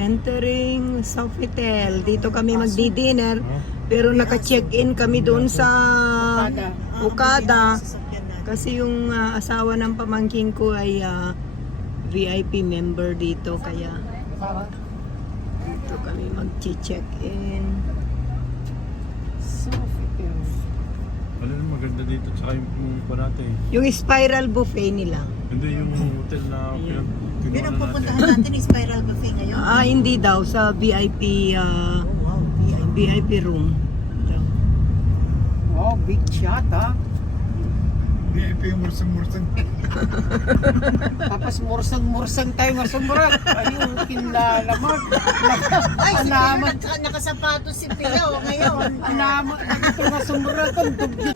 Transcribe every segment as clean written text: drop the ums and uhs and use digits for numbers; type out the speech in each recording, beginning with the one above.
Entering Sofitel. Dito kami magdi-dinner. Pero naka-check-in kami doon sa Okada. Kasi yung asawa ng pamangking ko ay VIP member dito. Kaya dito kami mag-check-in. Sofitel. Ano yung maganda dito? Tsaka yung parate. Yung spiral buffet nila. Hindi yung hotel na Yun kinuha ang na pupuntahan natin. natin, spiral buffet ngayon. Hindi daw. Sa VIP, Oh, wow, VIP room. Oh, big shot, ha? VIP yung mursang-mursang. Tapos mursang-mursang tayo, masumurat. Ayun, kinalaman. Ay, si Pio, nakasapatos si Pio ngayon. Alaman, nakasumurat ang dugi.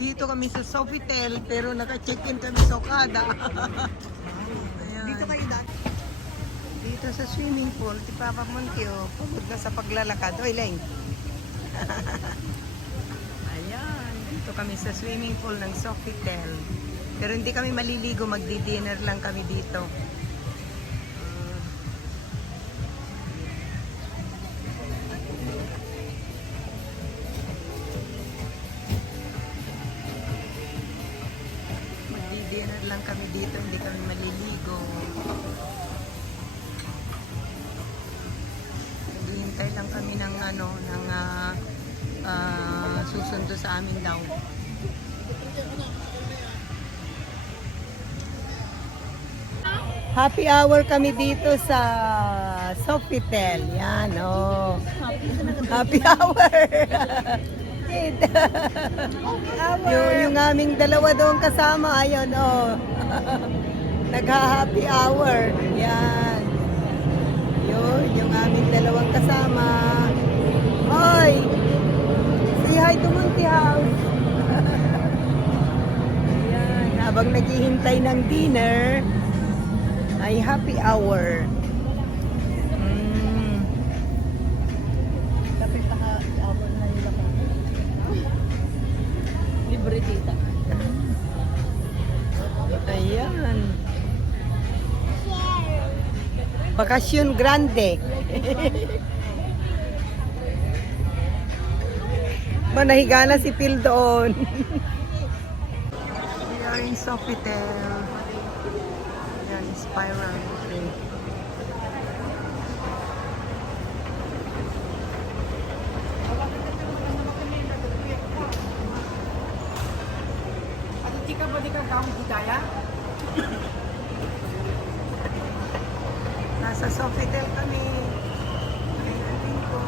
Dito kami sa Sofitel, pero naka-check-in kami sa Okada. Ayan. Dito kayo dati. Dito sa swimming pool, si Papa Montio, pagod na sa paglalakad. Oy, Leng. Ayan, dito kami sa swimming pool ng Sofitel. Pero hindi kami maliligo, magdi-dinner lang kami dito. Magdi-dinner lang kami dito, hindi kami maliligo. Naghihintay lang kami ng susundo sa amin daw. Happy hour kami dito sa Sofitel. Yan, oh. Happy hour. yung aming dalawa doon kasama, ayun, oh. Nagha-happy hour. Yan. Yung aming dalawang kasama. Hoy! Say hi to Monty House. Ayan, habang naghihintay ng dinner, ay happy hour. Dapat naka-hour na nila ko. Libre tita. Ayan. Bakasyon grande. Manahiga na si Phil doon. We are in Sofitel. Ayan, spiral buffet. At hindi ka ba di ka kaong hikaya? Nasa Sofitel kami. Ayan ko.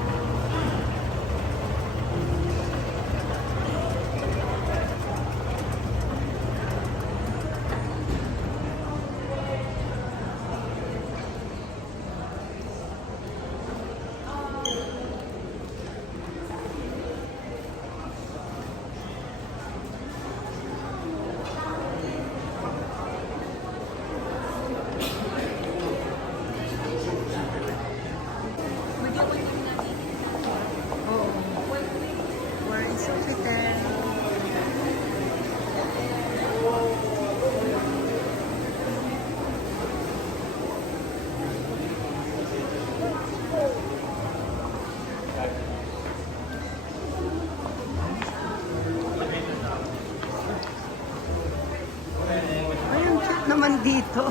We're in Sofitel. Ay, ang cute naman dito.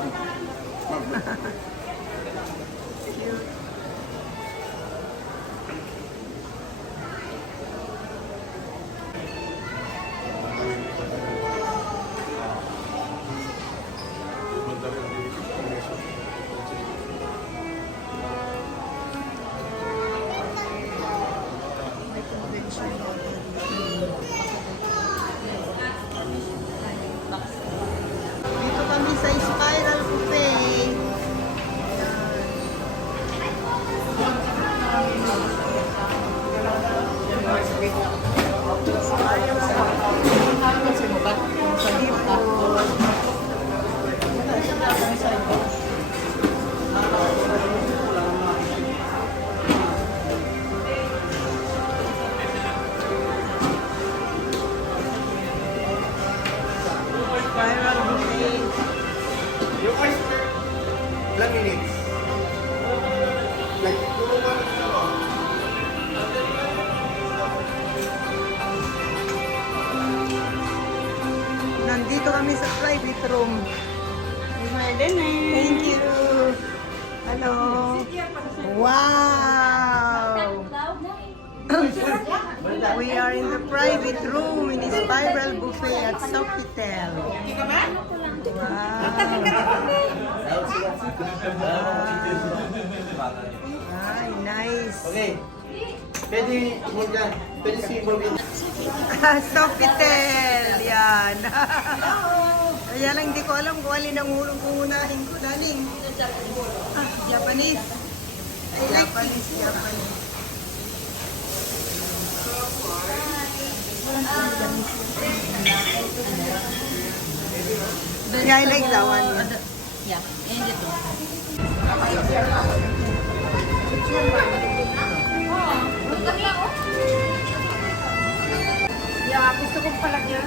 Cute. May convention Dito kami sa spiral buffet. Spiral buffet. Ilang minutes? Nandito kami sa private room. Thank you. Hello. Wow. We are in the private room in Spiral Buffet at Sofitel. Wow. Ay, nice. Okay. Pwede mo dyan. Pwede si Bobby. Sofitel. Yan. Kaya lang hindi ko alam kung alin ang unahin ko. Daling. Japanese. Japanese. Yeah, I like that one. Yeah, and ito. Yeah, gusto kong palagyan.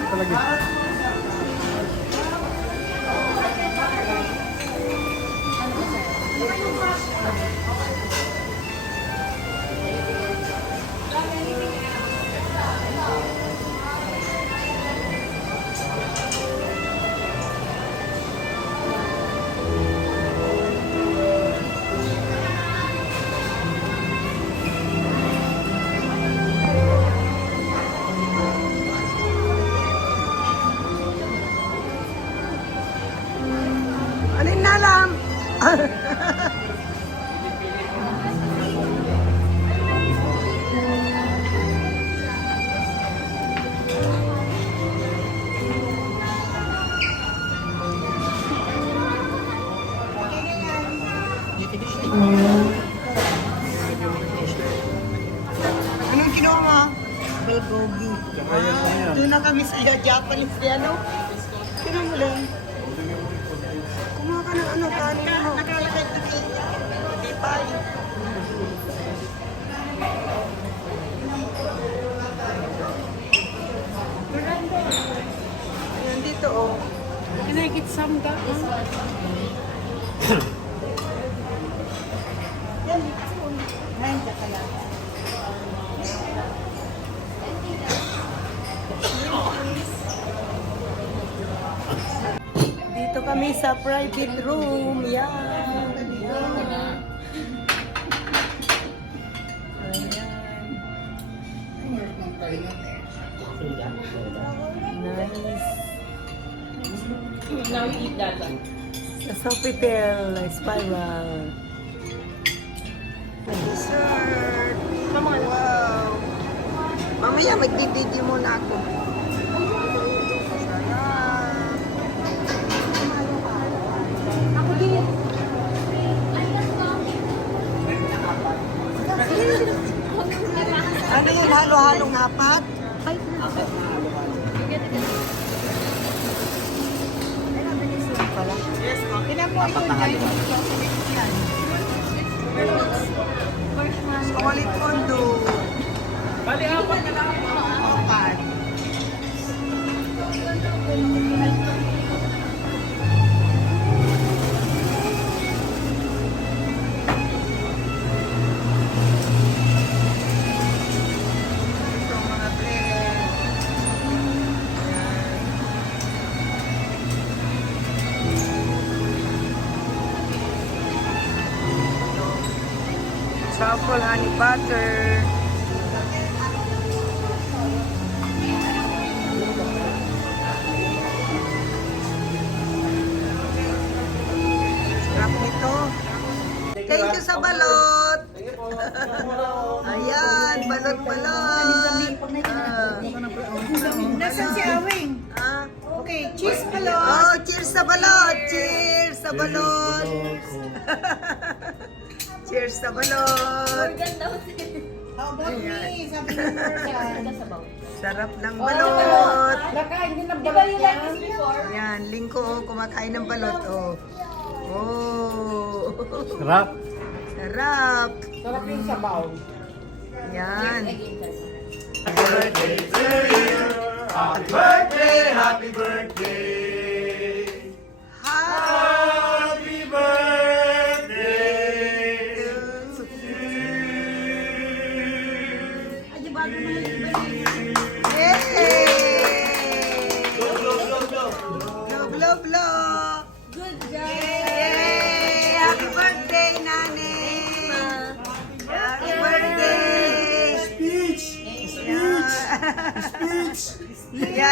Ano yung nalam? Anong kinuha mo? Bulgogi. Doon na kami sa Japanese yan, no? Kinuha mo lang. Kumuha ka ng ano, kanin mo. Nakalagay ito di pa. Ayan dito, oh. Can I get some da? Yan, dito. Ngayon ka kaya. Dito kami sa private room. Yan. Yan. Nice. Now we eat that one. Sa Sofitel, Spiral. Dessert. Wow. Mamaya magdi-video muna ako. Sarap. Ako din. Ano yun? Halo-halong apat? Ay, pala. Apat na halo. Solid condo. Bali, apat na lang. Apat. Ito mga bread. Truffle honey butter. Sarap nito. Thank you sa balot. Ayan, balot-balot. Nasaan si Awing? Ah, Okay, cheese balot. oh, cheers sa balot. Cheers sa balot. Cheers sa balot. How about me? Sabi ni Morgan. Sarap ng balot. Nakain din ng balot yan. Yan, lingko oh, kumakain ng balot oh. Oh. Sarap. Sarap. Sarap yung sabaw. Yan. Happy birthday! Happy birthday! Happy Happy birthday! Yay! Go, go, go, go!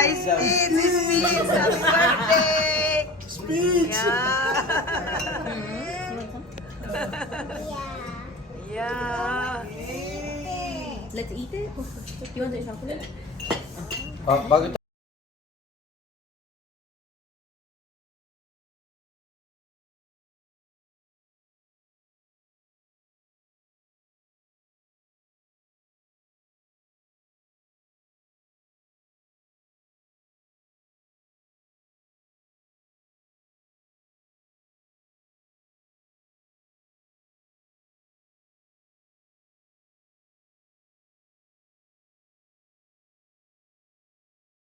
Hi, Spitz! Spitz! Happy birthday! Speech! Yeah! Let's eat it. You want the chocolate? Bago